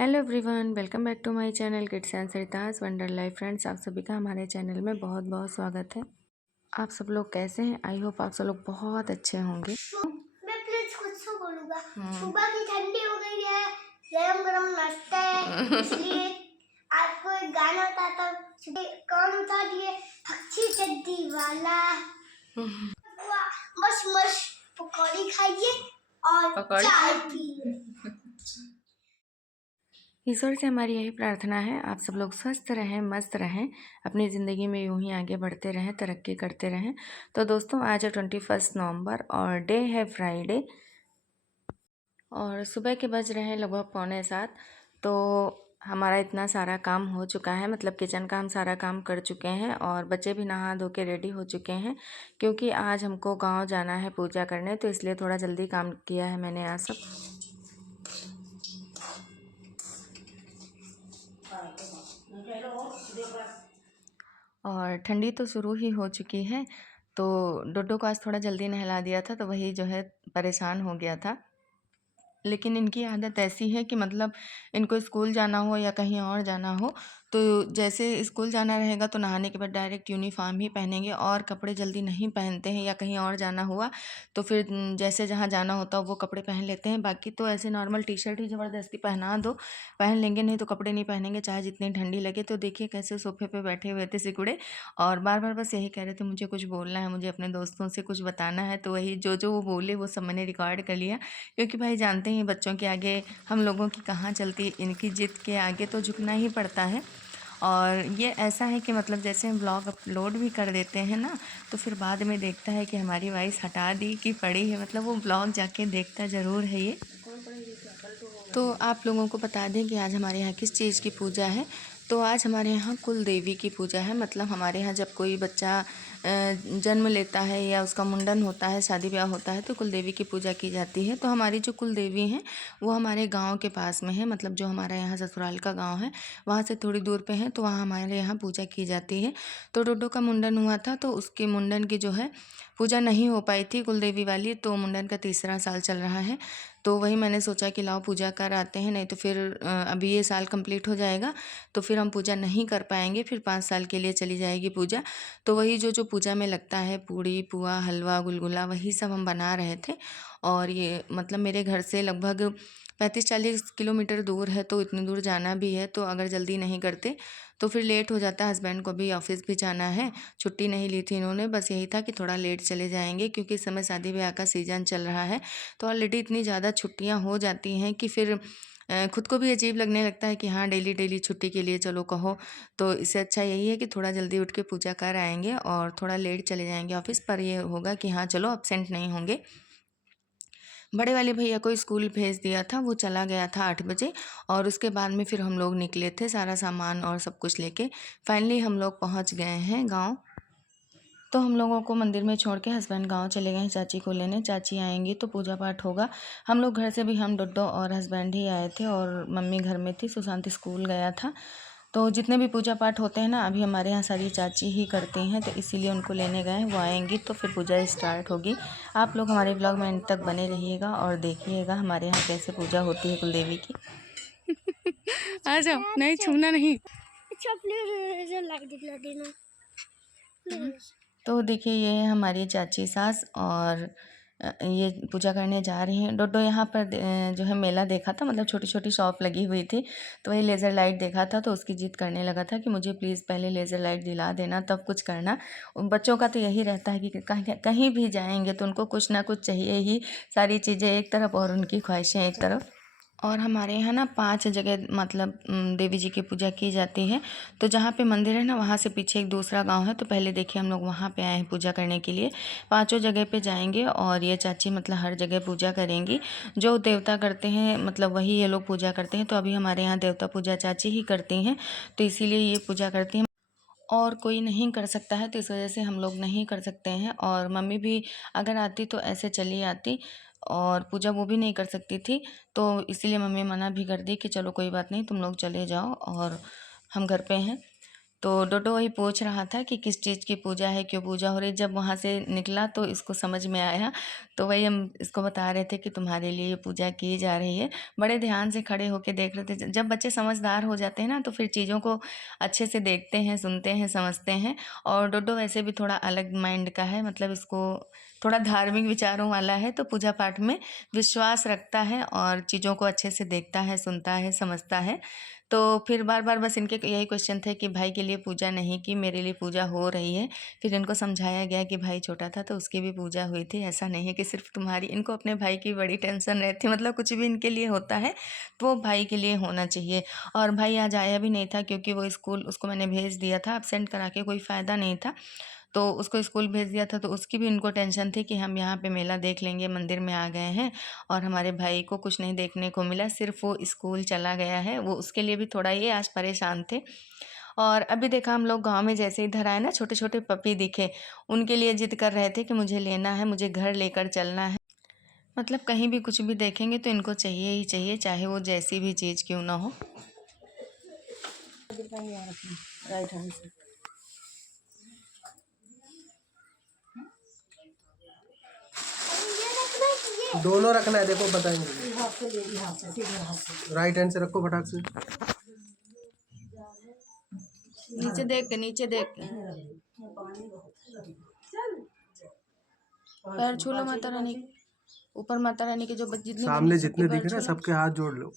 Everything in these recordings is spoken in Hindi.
Hello everyone, welcome back to my channel kids and Sarita's wonder life. Friends, आप सभी का हमारे चैनल में बहुत बहुत स्वागत है। आप सब लोग कैसे हैं? आई होप आप सब लोग बहुत अच्छे होंगे। मैं प्लीज कुछ तो बोलूंगा। सुबह की ठंडी हो गई है, गरम गरम नाश्ता है, इसलिए आपको एक गाना बताता हूँ। कौन उठा दिए अच्छी चड्डी वाला। बस बस पकौड़ी खाइए और चाय पिए। ईश्वर से हमारी यही प्रार्थना है, आप सब लोग स्वस्थ रहें, मस्त रहें, अपनी ज़िंदगी में यूं ही आगे बढ़ते रहें, तरक्की करते रहें। तो दोस्तों, आज है 21 नवंबर और डे है फ्राइडे और सुबह के बज रहे हैं लगभग 6:45। तो हमारा इतना सारा काम हो चुका है, मतलब किचन का हम सारा काम कर चुके हैं और बच्चे भी नहा धो के रेडी हो चुके हैं क्योंकि आज हमको गांव जाना है पूजा करने, तो इसलिए थोड़ा जल्दी काम किया है मैंने आज सब। और ठंडी तो शुरू ही हो चुकी है, तो डोडो को आज थोड़ा जल्दी नहला दिया था, तो वही जो है परेशान हो गया था। लेकिन इनकी आदत ऐसी है कि मतलब इनको स्कूल जाना हो या कहीं और जाना हो, तो जैसे स्कूल जाना रहेगा तो नहाने के बाद डायरेक्ट यूनिफॉर्म ही पहनेंगे और कपड़े जल्दी नहीं पहनते हैं, या कहीं और जाना हुआ तो फिर जैसे जहाँ जाना होता है वो कपड़े पहन लेते हैं। बाकी तो ऐसे नॉर्मल टी शर्ट ही ज़बरदस्ती पहना दो, पहन लेंगे, नहीं तो कपड़े नहीं पहनेंगे चाहे जितनी ठंडी लगे। तो देखिए कैसे सोफे पे बैठे हुए थे सिकुड़े और बार बार बस यही कह रहे थे मुझे कुछ बोलना है, मुझे अपने दोस्तों से कुछ बताना है। तो वही जो जो वो बोले वो सब मैंने रिकॉर्ड कर लिया, क्योंकि भाई जानते हैं बच्चों के आगे हम लोगों की कहाँ चलती है, इनकी जिद के आगे तो झुकना ही पड़ता है। और ये ऐसा है कि मतलब जैसे हम ब्लॉग अपलोड भी कर देते हैं ना, तो फिर बाद में देखता है कि हमारी वॉइस हटा दी कि पड़ी है, मतलब वो ब्लॉग जाके देखता ज़रूर है ये। तो आप लोगों को बता दें कि आज हमारे यहाँ किस चीज़ की पूजा है। तो आज हमारे यहाँ कुल देवी की पूजा है, मतलब हमारे यहाँ जब कोई बच्चा जन्म लेता है या उसका मुंडन होता है, शादी ब्याह होता है, तो कुल देवी की पूजा की जाती है। तो हमारी जो कुल देवी हैं वो हमारे गांव के पास में है, मतलब जो हमारा यहाँ ससुराल का गांव है वहाँ से थोड़ी दूर पे है, तो वहाँ हमारे यहाँ पूजा की जाती है। तो डोडो का मुंडन हुआ था, तो उसके मुंडन की जो है पूजा नहीं हो पाई थी कुल देवी वाली, तो मुंडन का 3रा साल चल रहा है। तो वही मैंने सोचा कि लाओ पूजा कर आते हैं, नहीं तो फिर अभी ये साल कंप्लीट हो जाएगा तो फिर हम पूजा नहीं कर पाएंगे, फिर 5 साल के लिए चली जाएगी पूजा। तो वही जो जो पूजा में लगता है, पूड़ी पुआ हलवा गुलगुला, वही सब हम बना रहे थे। और ये मतलब मेरे घर से लगभग 35-40 किलोमीटर दूर है, तो इतनी दूर जाना भी है, तो अगर जल्दी नहीं करते तो फिर लेट हो जाता। हस्बैंड को भी ऑफिस भी जाना है, छुट्टी नहीं ली थी इन्होंने, बस यही था कि थोड़ा लेट चले जाएंगे क्योंकि इस समय शादी ब्याह का सीज़न चल रहा है। तो ऑलरेडी इतनी ज़्यादा छुट्टियां हो जाती हैं कि फिर खुद को भी अजीब लगने लगता है कि हाँ डेली डेली छुट्टी के लिए चलो कहो। तो इससे अच्छा यही है कि थोड़ा जल्दी उठ के पूजा कर आएंगे और थोड़ा लेट चले जाएंगे ऑफिस, पर ये होगा कि हाँ चलो अब्सेंट नहीं होंगे। बड़े वाले भैया को स्कूल भेज दिया था, वो चला गया था 8 बजे और उसके बाद में फिर हम लोग निकले थे सारा सामान और सब कुछ लेके। फाइनली हम लोग पहुंच गए हैं गांव। तो हम लोगों को मंदिर में छोड़ के हस्बैंड गांव चले गए हैं चाची को लेने। चाची आएंगी तो पूजा पाठ होगा। हम लोग घर से भी हम डोडो और हस्बैंड ही आए थे और मम्मी घर में थी, सुशांत स्कूल गया था। तो जितने भी पूजा पाठ होते हैं ना अभी हमारे यहाँ सारी चाची ही करती हैं, तो इसीलिए उनको लेने गए हैं। वो आएंगी तो फिर पूजा स्टार्ट होगी। आप लोग हमारे ब्लॉग में अंत तक बने रहिएगा और देखिएगा हमारे यहाँ कैसे पूजा होती है कुलदेवी की। आ जाओ, नहीं छूना नहीं। अच्छा प्लीज लाइट दिखला देना प्लीज। तो देखिए ये है हमारी चाची सास और ये पूजा करने जा रही हैं। डोडो यहाँ पर जो है मेला देखा था, मतलब छोटी छोटी शॉप लगी हुई थी, तो वही लेज़र लाइट देखा था, तो उसकी जिद करने लगा था कि मुझे प्लीज़ पहले लेज़र लाइट दिला देना तब कुछ करना। उन बच्चों का तो यही रहता है कि कहीं कहीं भी जाएंगे तो उनको कुछ ना कुछ चाहिए ही, सारी चीज़ें एक तरफ और उनकी ख्वाहिशें एक तरफ। और हमारे यहाँ ना 5 जगह मतलब देवी जी की पूजा की जाती है। तो जहाँ पे मंदिर है ना वहाँ से पीछे एक दूसरा गांव है, तो पहले देखिए हम लोग वहाँ पे आए हैं पूजा करने के लिए। 5 जगह पे जाएंगे और ये चाची मतलब हर जगह पूजा करेंगी। जो देवता करते हैं मतलब वही ये लोग पूजा करते हैं। तो अभी हमारे यहाँ देवता पूजा चाची ही करती हैं, तो इसीलिए ये पूजा करती हैं और कोई नहीं कर सकता है, तो इस वजह से हम लोग नहीं कर सकते हैं। और मम्मी भी अगर आती तो ऐसे चली आती और पूजा वो भी नहीं कर सकती थी, तो इसीलिए मम्मी मना भी कर दी कि चलो कोई बात नहीं तुम लोग चले जाओ और हम घर पे हैं। तो डोडो वही पूछ रहा था कि किस चीज़ की पूजा है, क्यों पूजा हो रही। जब वहाँ से निकला तो इसको समझ में आया, तो वही हम इसको बता रहे थे कि तुम्हारे लिए ये पूजा की जा रही है। बड़े ध्यान से खड़े होके देख रहे थे। जब बच्चे समझदार हो जाते हैं ना तो फिर चीज़ों को अच्छे से देखते हैं, सुनते हैं, समझते हैं। और डोडो वैसे भी थोड़ा अलग माइंड का है, मतलब इसको थोड़ा धार्मिक विचारों वाला है, तो पूजा पाठ में विश्वास रखता है और चीज़ों को अच्छे से देखता है, सुनता है, समझता है। तो फिर बार बार बस इनके यही क्वेश्चन थे कि भाई के लिए पूजा नहीं की, मेरे लिए पूजा हो रही है। फिर इनको समझाया गया कि भाई छोटा था तो उसकी भी पूजा हुई थी, ऐसा नहीं है कि सिर्फ तुम्हारी। इनको अपने भाई की बड़ी टेंशन रहती है, मतलब कुछ भी इनके लिए होता है तो वो भाई के लिए होना चाहिए। और भाई आज आया भी नहीं था क्योंकि वो स्कूल, उसको मैंने भेज दिया था, एब्सेंट करा के कोई फ़ायदा नहीं था, तो उसको स्कूल भेज दिया था। तो उसकी भी इनको टेंशन थी कि हम यहाँ पे मेला देख लेंगे, मंदिर में आ गए हैं और हमारे भाई को कुछ नहीं देखने को मिला, सिर्फ वो स्कूल चला गया है। वो उसके लिए भी थोड़ा ये आज परेशान थे। और अभी देखा हम लोग गांव में जैसे इधर आए ना, छोटे छोटे पपी दिखे, उनके लिए जिद कर रहे थे कि मुझे लेना है, मुझे घर लेकर चलना है। मतलब कहीं भी कुछ भी देखेंगे तो इनको चाहिए ही चाहिए, चाहे वो जैसी भी चीज़ क्यों ना हो। राइट हैंड से दोनों रखना है, देखो बताएंगे। राइट हैंड से रखो फटाक से। नीचे देख के, नीचे देख के पैर छू लो माता रानी, ऊपर माता रानी के जो जितने सामने बने जितने सबके दिख पैर रहे हैं छू लो। सबके हाथ जोड़ लो।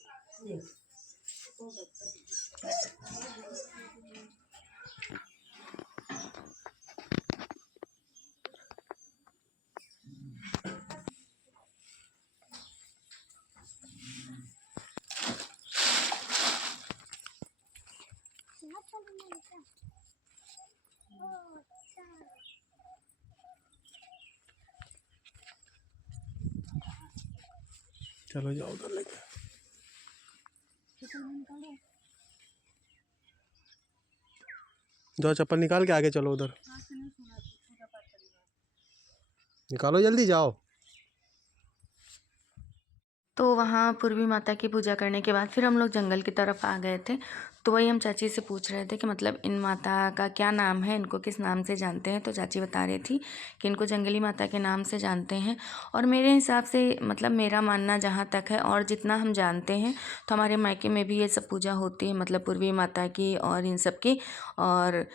चलो जाओ उधर लेके। जाओ चप्पल निकाल के आगे चलो उधर। निकालो जल्दी जाओ। तो वहाँ पूर्वी माता की पूजा करने के बाद फिर हम लोग जंगल की तरफ आ गए थे। तो वही हम चाची से पूछ रहे थे कि मतलब इन माता का क्या नाम है, इनको किस नाम से जानते हैं। तो चाची बता रही थी कि इनको जंगली माता के नाम से जानते हैं। और मेरे हिसाब से, मतलब मेरा मानना जहाँ तक है और जितना हम जानते हैं, तो हमारे मायके में भी ये सब पूजा होती है, मतलब पूर्वी माता की और इन सब की। और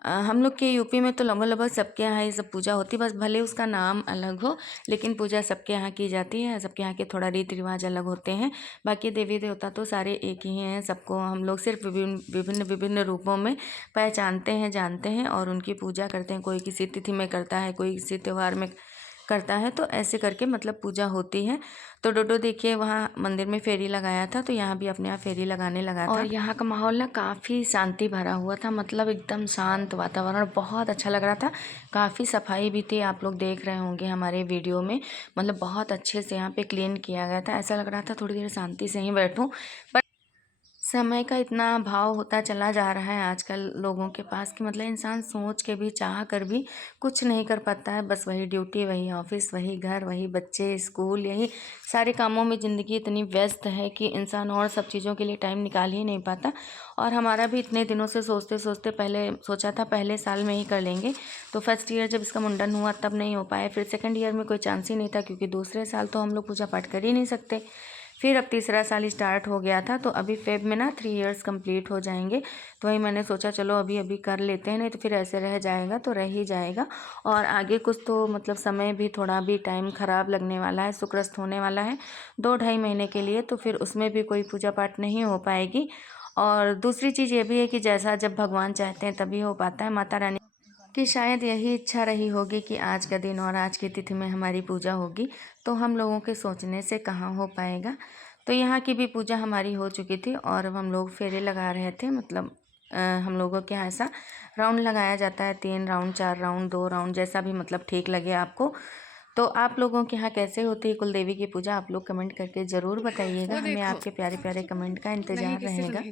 हम लोग के यूपी में तो लगभग सबके यहाँ ये सब पूजा होती है, बस भले उसका नाम अलग हो, लेकिन पूजा सबके यहाँ की जाती है। सबके यहाँ के थोड़ा रीति रिवाज अलग होते हैं। बाकी देवी देवता तो सारे एक ही हैं, सबको हम लोग सिर्फ विभिन्न विभिन्न रूपों में पहचानते हैं, जानते हैं और उनकी पूजा करते हैं। कोई किसी तिथि में करता है, कोई किसी त्यौहार में करता है, तो ऐसे करके मतलब पूजा होती है। तो डोडो देखिए वहाँ मंदिर में फेरी लगाया था, तो यहाँ भी अपने आप फेरी लगाने लगा था। और यहाँ का माहौल ना काफ़ी शांति भरा हुआ था, मतलब एकदम शांत वातावरण, बहुत अच्छा लग रहा था। काफ़ी सफाई भी थी, आप लोग देख रहे होंगे हमारे वीडियो में, मतलब बहुत अच्छे से यहाँ पे क्लीन किया गया था। ऐसा लग रहा था थोड़ी देर शांति से ही बैठूँ। पर समय का इतना अभाव होता चला जा रहा है आजकल लोगों के पास कि मतलब इंसान सोच के भी, चाह कर भी कुछ नहीं कर पाता है। बस वही ड्यूटी, वही ऑफिस, वही घर, वही बच्चे, स्कूल, यही सारे कामों में ज़िंदगी इतनी व्यस्त है कि इंसान और सब चीज़ों के लिए टाइम निकाल ही नहीं पाता। और हमारा भी इतने दिनों से सोचते सोचते पहले सोचा था पहले साल में ही कर लेंगे, तो फर्स्ट ईयर जब इसका मुंडन हुआ तब नहीं हो पाया। फिर सेकेंड ईयर में कोई चांस ही नहीं था क्योंकि दूसरे साल तो हम लोग पूजा पाठ कर ही नहीं सकते। फिर अब तीसरा साल स्टार्ट हो गया था, तो अभी फेब में ना 3 इयर्स कंप्लीट हो जाएंगे। तो वही मैंने सोचा चलो अभी अभी कर लेते हैं, नहीं तो फिर ऐसे रह जाएगा तो रह ही जाएगा। और आगे कुछ तो मतलब समय भी, थोड़ा भी टाइम ख़राब लगने वाला है, सुक्रस्त होने वाला है 2-2.5 महीने के लिए, तो फिर उसमें भी कोई पूजा पाठ नहीं हो पाएगी। और दूसरी चीज़ ये भी है कि जैसा जब भगवान चाहते हैं तभी हो पाता है। माता रानी कि शायद यही इच्छा रही होगी कि आज का दिन और आज की तिथि में हमारी पूजा होगी, तो हम लोगों के सोचने से कहाँ हो पाएगा। तो यहाँ की भी पूजा हमारी हो चुकी थी और अब हम लोग फेरे लगा रहे थे। मतलब हम लोगों के यहाँ ऐसा राउंड लगाया जाता है, 3 राउंड, 4 राउंड, 2 राउंड, जैसा भी मतलब ठीक लगे आपको। तो आप लोगों के यहाँ कैसे होती है कुलदेवी की पूजा, आप लोग कमेंट करके ज़रूर बताइएगा। हमें आपके प्यारे प्यारे कमेंट का इंतज़ार रहेगा।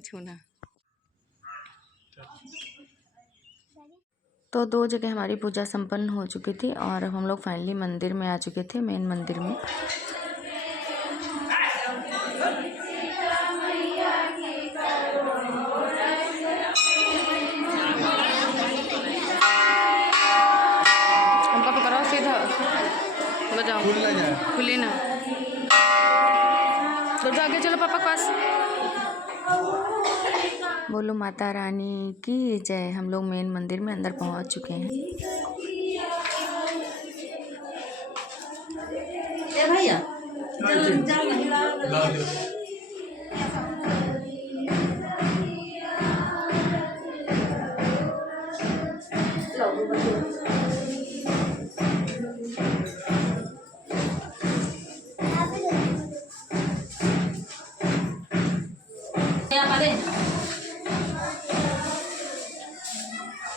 तो 2 जगह हमारी पूजा संपन्न हो चुकी थी और अब हम लोग फाइनली मंदिर में आ चुके थे, मेन मंदिर में। पास। बोलो माता रानी की जय। हम लोग मेन मंदिर में अंदर पहुंच चुके हैं। ए भैया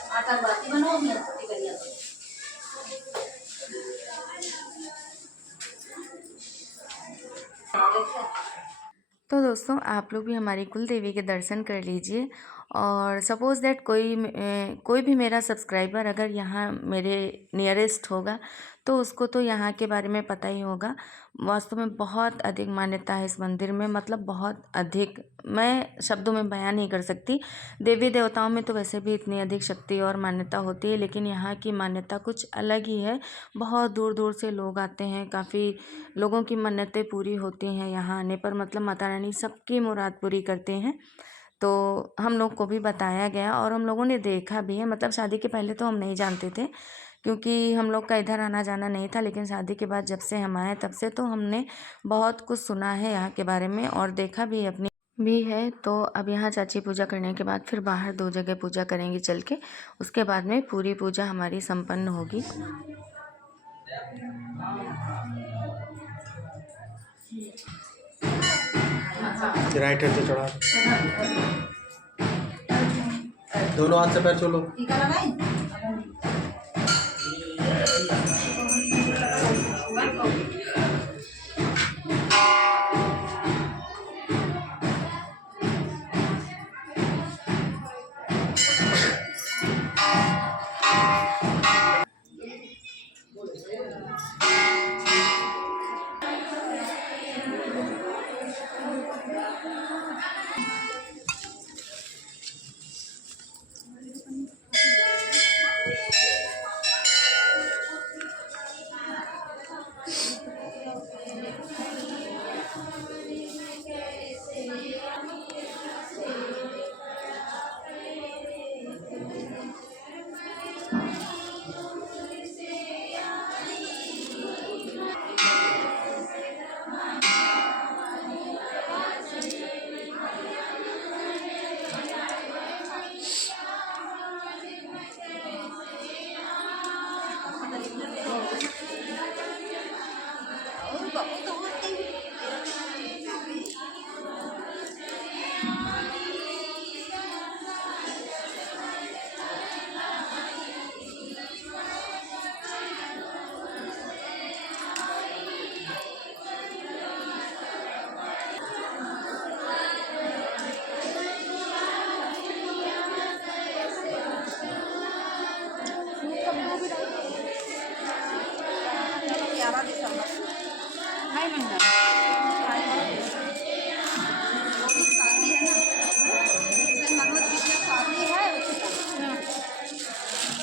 आटा बाती बनाओ मैं छुट्टी करिए। तो दोस्तों आप लोग भी हमारी कुल देवी के दर्शन कर लीजिए। और सपोज़ दैट कोई भी मेरा सब्सक्राइबर अगर यहाँ मेरे नियरेस्ट होगा तो उसको तो यहाँ के बारे में पता ही होगा। वास्तव में बहुत अधिक मान्यता है इस मंदिर में, मतलब बहुत अधिक, मैं शब्दों में बयान नहीं कर सकती। देवी देवताओं में तो वैसे भी इतनी अधिक शक्ति और मान्यता होती है, लेकिन यहाँ की मान्यता कुछ अलग ही है। बहुत दूर दूर से लोग आते हैं, काफ़ी लोगों की मन्नतें पूरी होती हैं यहाँ आने पर, मतलब माता रानी सबकी मुराद पूरी करते हैं। तो हम लोग को भी बताया गया और हम लोगों ने देखा भी है। मतलब शादी के पहले तो हम नहीं जानते थे क्योंकि हम लोग का इधर आना जाना नहीं था, लेकिन शादी के बाद जब से हम आए तब से तो हमने बहुत कुछ सुना है यहाँ के बारे में और देखा भी अपनी भी है। तो अब यहाँ चाची पूजा करने के बाद फिर बाहर 2 जगह पूजा करेंगी चल के, उसके बाद में पूरी पूजा हमारी संपन्न होगी। राइट हैंड से चढ़ा, दोनों हाथ से पैर चलो। टीका लगाई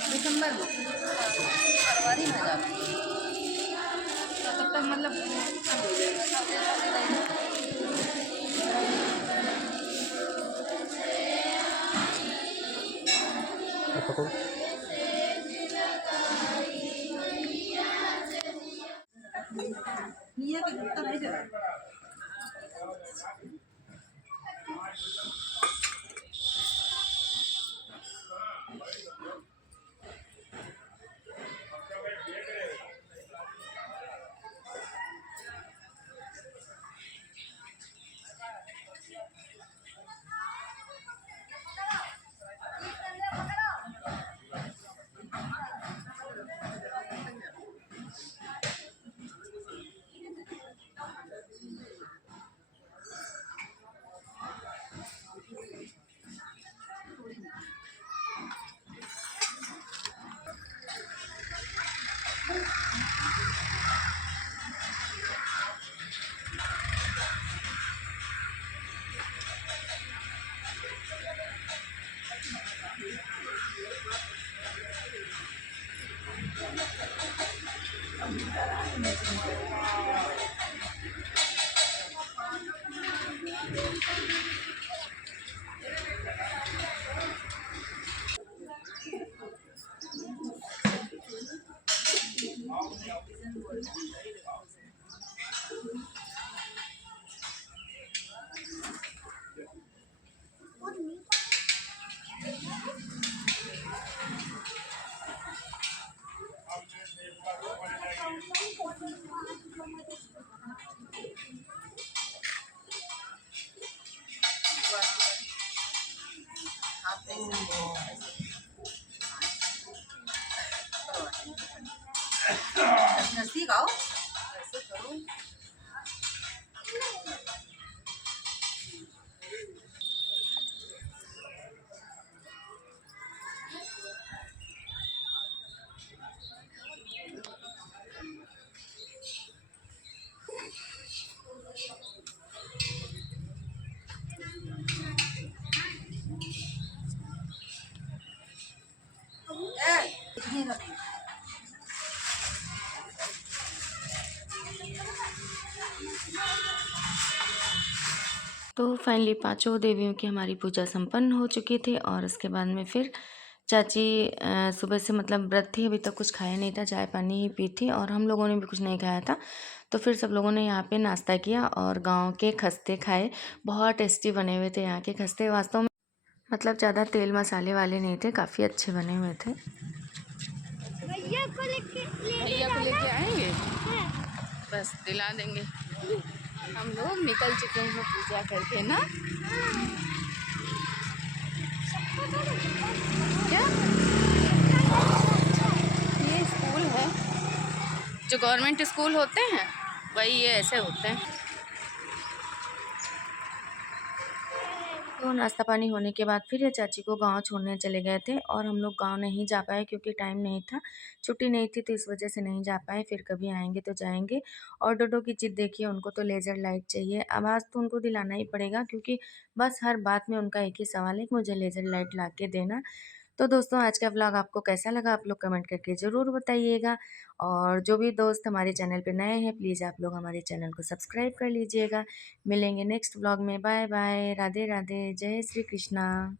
दिसंबर में फरवरी में जाओ तो तब तक मतलब पकड़ो। ये कि तो नहीं चला नजदीक आओ ऐसे करो। इतनी रखी। तो फाइनली पांचों देवियों की हमारी पूजा संपन्न हो चुकी थी और उसके बाद में फिर चाची सुबह से मतलब व्रत थी, अभी तक कुछ खाया नहीं था, चाय पानी ही पी थी और हम लोगों ने भी कुछ नहीं खाया था। तो फिर सब लोगों ने यहाँ पे नाश्ता किया और गांव के खस्ते खाए। बहुत टेस्टी बने हुए थे यहाँ के खस्ते, वास्तव में मतलब ज़्यादा तेल मसाले वाले नहीं थे, काफ़ी अच्छे बने हुए थे। भैया को लेके आएंगे, बस दिला देंगे। हम लोग निकल चुके हैं पूजा करके ना। क्या ये स्कूल है, जो गवर्नमेंट स्कूल होते हैं वही ये ऐसे होते हैं। तो नाश्ता पानी होने के बाद फिर ये चाची को गांव छोड़ने चले गए थे और हम लोग गांव नहीं जा पाए क्योंकि टाइम नहीं था, छुट्टी नहीं थी, तो इस वजह से नहीं जा पाए। फिर कभी आएंगे तो जाएंगे। और डोडो की जिद देखिए, उनको तो लेज़र लाइट चाहिए। आवाज़ तो उनको दिलाना ही पड़ेगा क्योंकि बस हर बात में उनका एक ही सवाल है कि मुझे लेज़र लाइट ला के देना। तो दोस्तों आज का व्लॉग आपको कैसा लगा आप लोग कमेंट करके ज़रूर बताइएगा। और जो भी दोस्त हमारे चैनल पे नए हैं प्लीज़ आप लोग हमारे चैनल को सब्सक्राइब कर लीजिएगा। मिलेंगे नेक्स्ट व्लॉग में। बाय बाय, राधे राधे, जय श्री कृष्णा।